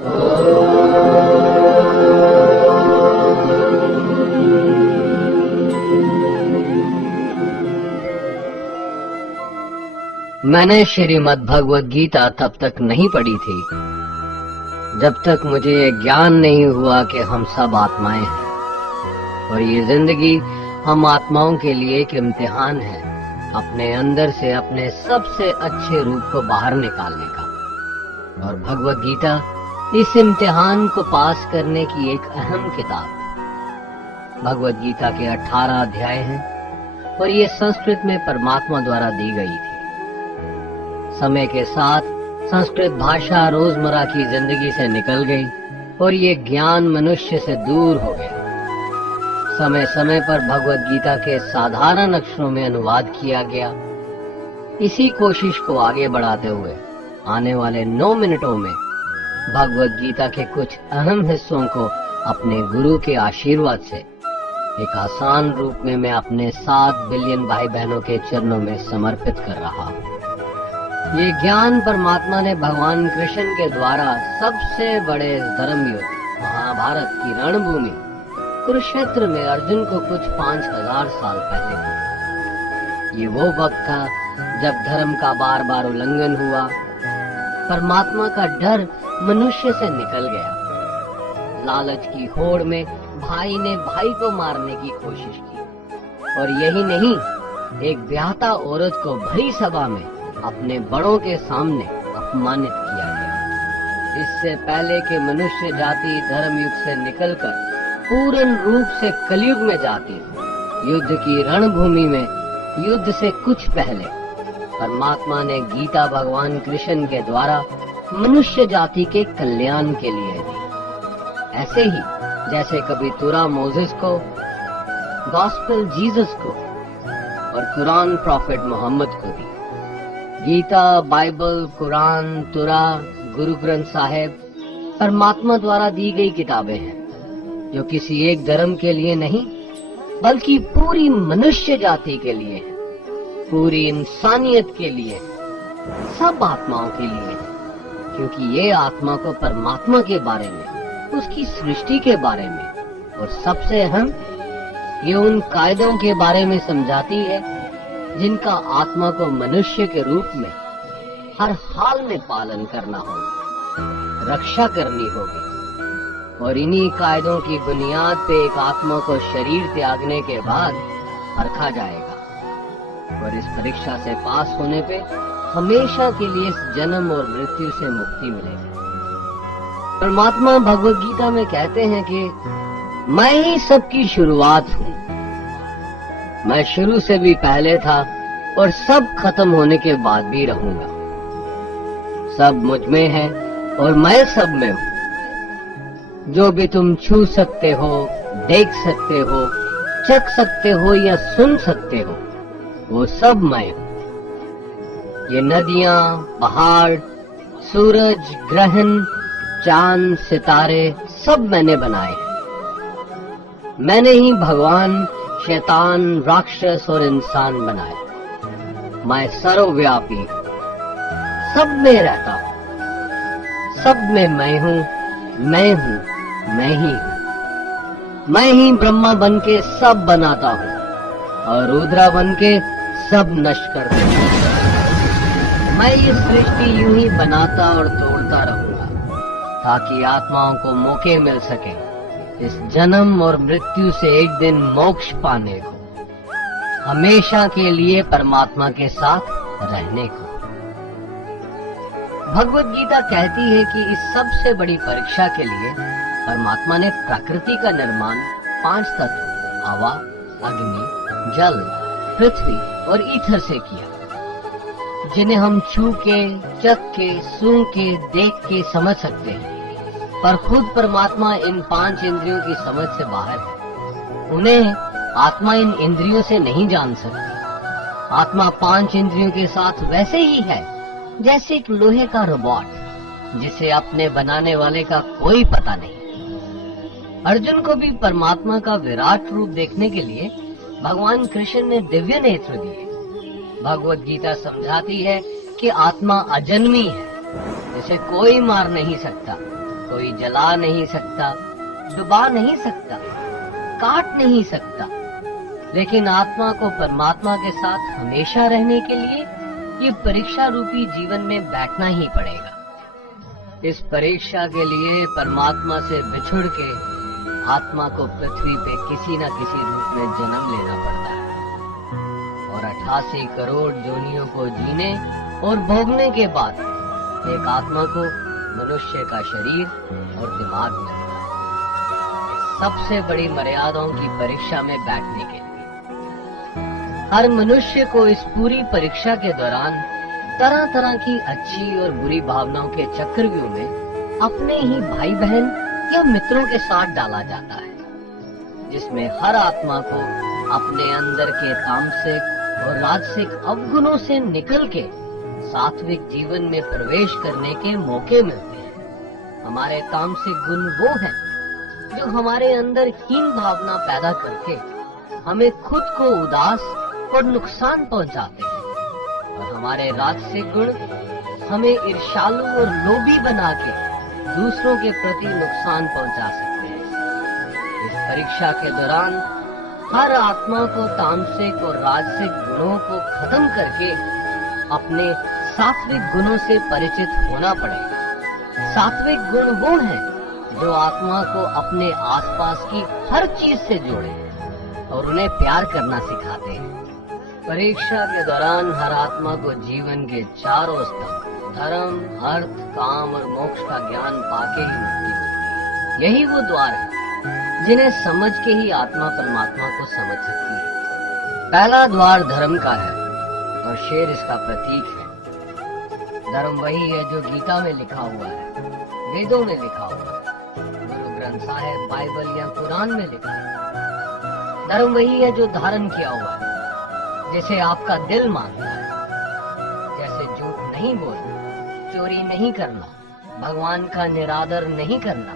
मैंने श्रीमद् भगवद गीता तब तक नहीं पढ़ी थी जब तक मुझे ये ज्ञान नहीं हुआ कि हम सब आत्माएं हैं और ये जिंदगी हम आत्माओं के लिए एक इम्तिहान है अपने अंदर से अपने सबसे अच्छे रूप को बाहर निकालने का। और भगवद गीता इस इम्तिहान को पास करने की एक अहम किताब। भगवद गीता के 18 अध्याय हैं और ये संस्कृत में परमात्मा द्वारा दी गई थी। समय के साथ संस्कृत भाषा रोजमर्रा की जिंदगी से निकल गई और ये ज्ञान मनुष्य से दूर हो गया। समय समय पर भगवद गीता के साधारण अक्षरों में अनुवाद किया गया। इसी कोशिश को आगे बढ़ाते हुए आने वाले 9 मिनटों में भगवद गीता के कुछ अहम हिस्सों को अपने गुरु के आशीर्वाद से एक आसान रूप में मैं अपने 7 बिलियन भाई बहनों के चरणों में समर्पित कर रहा हूँ। ये ज्ञान परमात्मा ने भगवान कृष्ण के द्वारा सबसे बड़े धर्म युद्ध महाभारत की रणभूमि कुरुक्षेत्र में अर्जुन को कुछ 5000 साल पहले दिया। ये वो वक्त था जब धर्म का बार बार उल्लंघन हुआ, परमात्मा का डर मनुष्य से निकल गया। लालच की होड़ में भाई ने भाई को मारने की कोशिश की और यही नहीं, एक ब्याहता औरत को भरी सभा में अपने बड़ों के सामने अपमानित किया गया। इससे पहले कि मनुष्य जाति धर्म युग से निकलकर पूर्ण रूप से कलयुग में जाती, युद्ध की रणभूमि में युद्ध से कुछ पहले परमात्मा ने गीता भगवान कृष्ण के द्वारा मनुष्य जाति के कल्याण के लिए दी। ऐसे ही जैसे कभी तुरा मोसेस को, गॉस्पेल जीसस को और कुरान प्रॉफिट मोहम्मद को दी। गीता, बाइबल, कुरान, तुरा, गुरु ग्रंथ साहिब परमात्मा द्वारा दी गई किताबें हैं जो किसी एक धर्म के लिए नहीं बल्कि पूरी मनुष्य जाति के लिए है, पूरी इंसानियत के लिए, सब आत्माओं के लिए है। क्योंकि ये आत्मा को परमात्मा के बारे में, उसकी सृष्टि के बारे में और सबसे अहम ये उन कायदों के बारे में समझाती है जिनका आत्मा को मनुष्य के रूप में हर हाल में पालन करना होगा, रक्षा करनी होगी। और इन्हीं कायदों की बुनियाद पे एक आत्मा को शरीर त्यागने के बाद परखा जाएगा और इस परीक्षा से पास होने पे हमेशा के लिए इस जन्म और मृत्यु से मुक्ति मिलेगी। परमात्मा भगवद गीता में कहते हैं कि मैं ही सबकी शुरुआत हूँ, मैं शुरू से भी पहले था और सब खत्म होने के बाद भी रहूंगा। सब मुझ में है और मैं सब में हूँ। जो भी तुम छू सकते हो, देख सकते हो, चख सकते हो या सुन सकते हो, वो सब मैं हूँ। ये नदियाँ, पहाड़, सूरज, ग्रहण, चांद, सितारे सब मैंने बनाए हैं। मैंने ही भगवान, शैतान, राक्षस और इंसान बनाए। मैं सर्वव्यापी, सब में रहता हूँ, सब में मैं हूँ, मैं ही हूँ। मैं ही ब्रह्मा बन के सब बनाता हूँ और रुद्रा बन के सब नष्ट कर देता हूँ। मैं ये सृष्टि यूं ही बनाता और तोड़ता रहूंगा ताकि आत्माओं को मौके मिल सके इस जन्म और मृत्यु से एक दिन मोक्ष पाने को, हमेशा के लिए परमात्मा के साथ रहने को। भगवद गीता कहती है कि इस सबसे बड़ी परीक्षा के लिए परमात्मा ने प्रकृति का निर्माण 5 तत्व हवा, अग्नि, जल, पृथ्वी और ईथर से किया, जिन्हें हम छू के, चख के, सूंघ के, देख के समझ सकते हैं। पर खुद परमात्मा इन 5 इंद्रियों की समझ से बाहर है। उन्हें आत्मा इन इंद्रियों से नहीं जान सकती। आत्मा 5 इंद्रियों के साथ वैसे ही है जैसे एक लोहे का रोबोट जिसे अपने बनाने वाले का कोई पता नहीं। अर्जुन को भी परमात्मा का विराट रूप देखने के लिए भगवान कृष्ण ने दिव्य नेत्र दिए। भगवद गीता समझाती है कि आत्मा अजन्मी है, जिसे कोई मार नहीं सकता कोई जला नहीं सकता, डुबा नहीं सकता, काट नहीं सकता, लेकिन आत्मा को परमात्मा के साथ हमेशा रहने के लिए ये परीक्षा रूपी जीवन में बैठना ही पड़ेगा। इस परीक्षा के लिए परमात्मा से बिछुड़ के आत्मा को पृथ्वी पे किसी न किसी रूप में जन्म लेना पड़ता है और 88 करोड़ योनियों को जीने और भोगने के बाद एक आत्मा को मनुष्य का शरीर और दिमाग मिलता है, सबसे बड़ी मर्यादाओं की परीक्षा में बैठने के लिए। हर मनुष्य को इस पूरी परीक्षा के दौरान तरह तरह की अच्छी और बुरी भावनाओं के चक्रव्यूह में अपने ही भाई बहन या मित्रों के साथ डाला जाता है, जिसमें हर आत्मा को अपने अंदर के तामसिक और राजसिक अवगुणों से निकल के सात्विक जीवन में प्रवेश करने के मौके मिलते हैं। हमारे तामसिक गुण वो हैं जो हमारे अंदर हीन भावना पैदा करके हमें खुद को उदास और नुकसान पहुंचाते हैं, और हमारे राजसिक गुण हमें ईर्ष्यालु और लोभी बना के दूसरों के प्रति नुकसान पहुंचा सकते हैं। इस परीक्षा के दौरान हर आत्मा को तामसिक और राजसिक गुणों को खत्म करके अपने सात्विक गुणों से परिचित होना पड़ेगा। सात्विक गुण वो हैं जो आत्मा को अपने आसपास की हर चीज से जोड़े और उन्हें प्यार करना सिखाते हैं। परीक्षा के दौरान हर आत्मा को जीवन के चारों स्तंभ धर्म, अर्थ, काम और मोक्ष का ज्ञान पाके ही मुक्ति होती है। यही वो द्वार है जिन्हें समझ के ही आत्मा परमात्मा को समझ सकती है। पहला द्वार धर्म का है और शेर इसका प्रतीक है। धर्म वही है जो गीता में लिखा हुआ है, वेदों में लिखा हुआ है, गुरु ग्रंथ साहिब, बाइबल या कुरान में लिखा है। धर्म वही है जो धारण किया हुआ है, जिसे आपका दिल मानता है, जैसे झूठ नहीं बोलना, चोरी नहीं करना, भगवान का निरादर नहीं करना,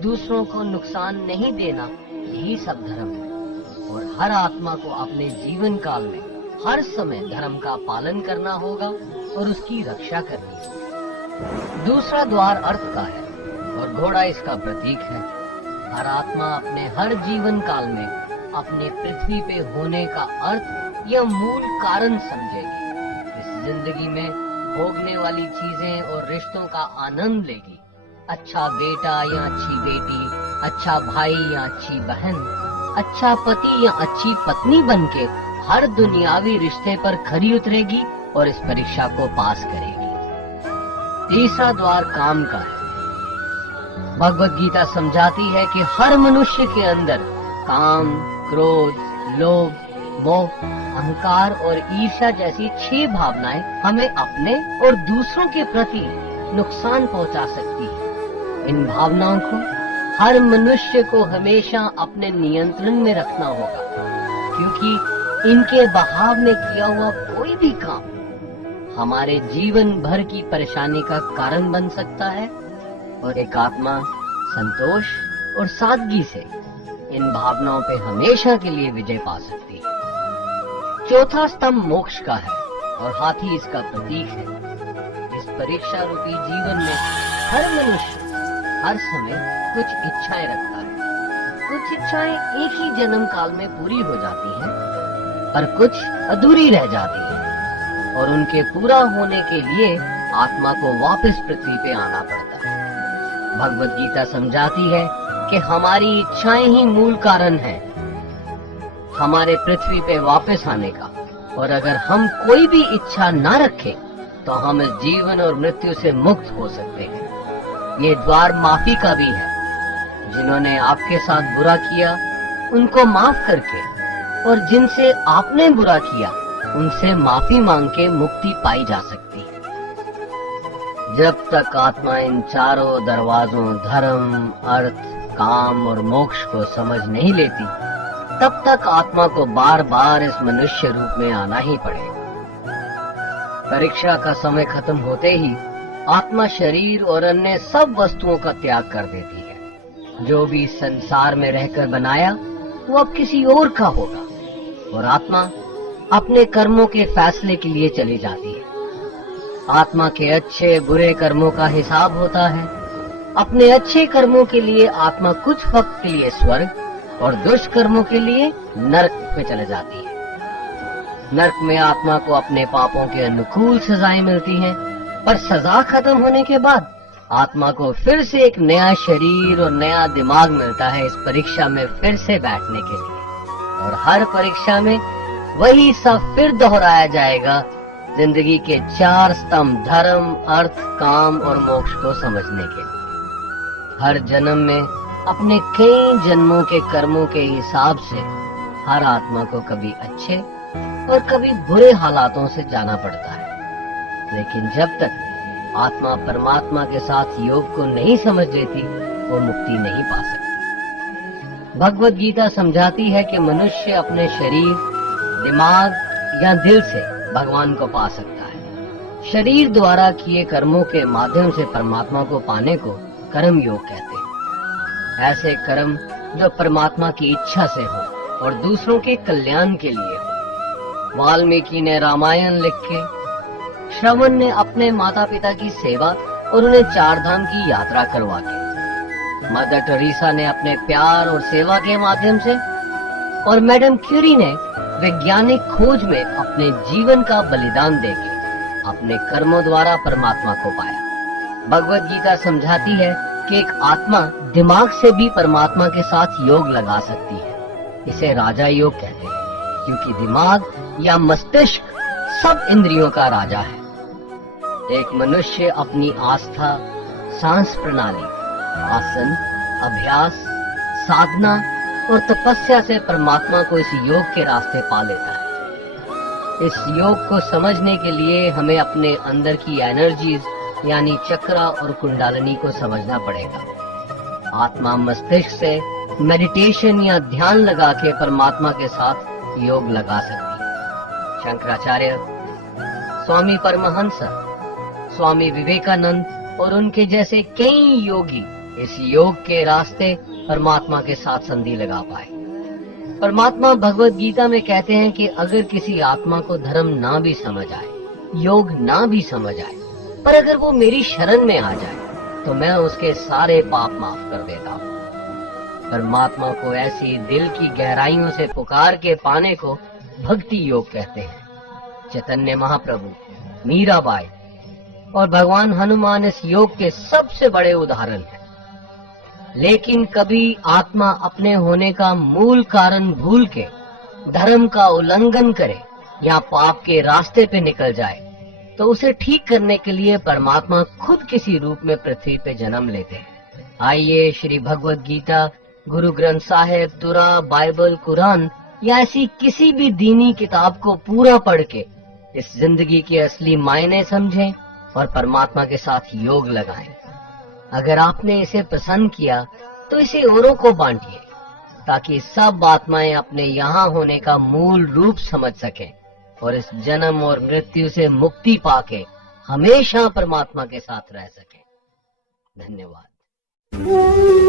दूसरों को नुकसान नहीं देना, यही सब धर्म है। और हर आत्मा को अपने जीवन काल में हर समय धर्म का पालन करना होगा और उसकी रक्षा करनी होगी। दूसरा द्वार अर्थ का है और घोड़ा इसका प्रतीक है। हर आत्मा अपने हर जीवन काल में अपने पृथ्वी पे होने का अर्थ या मूल कारण समझेगी। इस जिंदगी में भोगने वाली चीजें और रिश्तों का आनंद लेगी। अच्छा बेटा या अच्छी बेटी, अच्छा भाई या अच्छी बहन, अच्छा पति या अच्छी पत्नी बनके हर दुनियावी रिश्ते पर खरी उतरेगी और इस परीक्षा को पास करेगी। तीसरा द्वार काम का है। भगवत गीता समझाती है कि हर मनुष्य के अंदर काम, क्रोध, लोभ, मोह, अहंकार और ईर्ष्या जैसी 6 भावनाएं हमें अपने और दूसरों के प्रति नुकसान पहुंचा सकती है। इन भावनाओं को हर मनुष्य को हमेशा अपने नियंत्रण में रखना होगा, क्योंकि इनके बहाव में किया हुआ कोई भी काम हमारे जीवन भर की परेशानी का कारण बन सकता है और एक आत्मा संतोष और सादगी से इन भावनाओं पे हमेशा के लिए विजय पा सकती है। चौथा स्तंभ मोक्ष का है और हाथी इसका प्रतीक है। इस परीक्षा रूपी जीवन में हर मनुष्य हर समय कुछ इच्छाएं रखता है। कुछ इच्छाएं एक ही जन्म काल में पूरी हो जाती हैं, पर कुछ अधूरी रह जाती हैं और उनके पूरा होने के लिए आत्मा को वापस पृथ्वी पे आना पड़ता है। भगवत गीता समझाती है कि हमारी इच्छाएं ही मूल कारण है हमारे पृथ्वी पे वापस आने का, और अगर हम कोई भी इच्छा ना रखें तो हम इस जीवन और मृत्यु से मुक्त हो सकते हैं। ये द्वार माफी का भी है। जिन्होंने आपके साथ बुरा किया उनको माफ करके और जिनसे आपने बुरा किया उनसे माफी मांग के मुक्ति पाई जा सकती है। जब तक आत्मा इन चारों दरवाजों धर्म, अर्थ, काम और मोक्ष को समझ नहीं लेती, तब तक आत्मा को बार बार इस मनुष्य रूप में आना ही पड़ेगा। परीक्षा का समय खत्म होते ही आत्मा शरीर और अन्य सब वस्तुओं का त्याग कर देती है। जो भी संसार में रहकर बनाया वो अब किसी और का होगा और आत्मा अपने कर्मों के फैसले के लिए चली जाती है। आत्मा के अच्छे बुरे कर्मों का हिसाब होता है अपने अच्छे कर्मों के लिए आत्मा कुछ वक्त के लिए स्वर्ग और दुष्कर्मों के लिए नरक में चले जाती है। नरक में आत्मा को अपने पापों के अनुकूल सजाएं मिलती हैं, पर सजा खत्म होने के बाद आत्मा को फिर से एक नया शरीर और नया दिमाग मिलता है इस परीक्षा में फिर से बैठने के लिए। और हर परीक्षा में वही सब फिर दोहराया जाएगा, जिंदगी के 4 स्तंभ धर्म, अर्थ, काम और मोक्ष को समझने के लिए। हर जन्म में अपने कई जन्मों के कर्मों के हिसाब से हर आत्मा को कभी अच्छे और कभी बुरे हालातों से जाना पड़ता है। लेकिन जब तक आत्मा परमात्मा के साथ योग को नहीं समझ लेती, वो मुक्ति नहीं पा सकती। भगवत गीता समझाती है कि मनुष्य अपने शरीर, दिमाग या दिल से भगवान को पा सकता है। शरीर द्वारा किए कर्मों के माध्यम से परमात्मा को पाने को कर्म योग कहते हैं। ऐसे कर्म जो परमात्मा की इच्छा से हो और दूसरों के कल्याण के लिए हो। वाल्मीकि ने रामायण लिख के, श्रवण ने अपने माता पिता की सेवा और उन्हें 4 धाम की यात्रा करवा के, मदर टेरेसा ने अपने प्यार और सेवा के माध्यम से, और मैडम क्यूरी ने वैज्ञानिक खोज में अपने जीवन का बलिदान देके अपने कर्मों द्वारा परमात्मा को पाया। भगवत गीता समझाती है कि एक आत्मा दिमाग से भी परमात्मा के साथ योग लगा सकती है। इसे राजा योग कहते हैं, क्योंकि दिमाग या मस्तिष्क सब इंद्रियों का राजा है। एक मनुष्य अपनी आस्था, सांस प्रणाली, आसन, अभ्यास, साधना और तपस्या से परमात्मा को इस योग के रास्ते पा लेता है। इस योग को समझने के लिए हमें अपने अंदर की एनर्जीज यानी चक्रा और कुंडलिनी को समझना पड़ेगा। आत्मा मस्तिष्क से मेडिटेशन या ध्यान लगा के परमात्मा के साथ योग लगा सकती है। शंकराचार्य, स्वामी परमहंस, स्वामी विवेकानंद और उनके जैसे कई योगी इस योग के रास्ते परमात्मा के साथ संधि लगा पाए। परमात्मा भगवत गीता में कहते हैं कि अगर किसी आत्मा को धर्म ना भी समझ आए, योग ना भी समझ आए, पर अगर वो मेरी शरण में आ जाए तो मैं उसके सारे पाप माफ कर देता हूँ। परमात्मा को ऐसी दिल की गहराइयों से पुकार के पाने को भक्ति योग कहते हैं। चैतन्य महाप्रभु, मीराबाई और भगवान हनुमान इस योग के सबसे बड़े उदाहरण हैं। लेकिन कभी आत्मा अपने होने का मूल कारण भूल के धर्म का उल्लंघन करे या पाप के रास्ते पे निकल जाए, तो उसे ठीक करने के लिए परमात्मा खुद किसी रूप में पृथ्वी पे जन्म लेते हैं। आइए श्री भगवत गीता, गुरु ग्रंथ साहिब, तुरा, बाइबल, कुरान या ऐसी किसी भी दीनी किताब को पूरा पढ़ के इस जिंदगी के असली मायने समझें और परमात्मा के साथ योग लगाएं। अगर आपने इसे पसंद किया तो इसे औरों को बांटिए, ताकि सब आत्माएं अपने यहाँ होने का मूल रूप समझ सकें और इस जन्म और मृत्यु से मुक्ति पाके हमेशा परमात्मा के साथ रह सकें। धन्यवाद।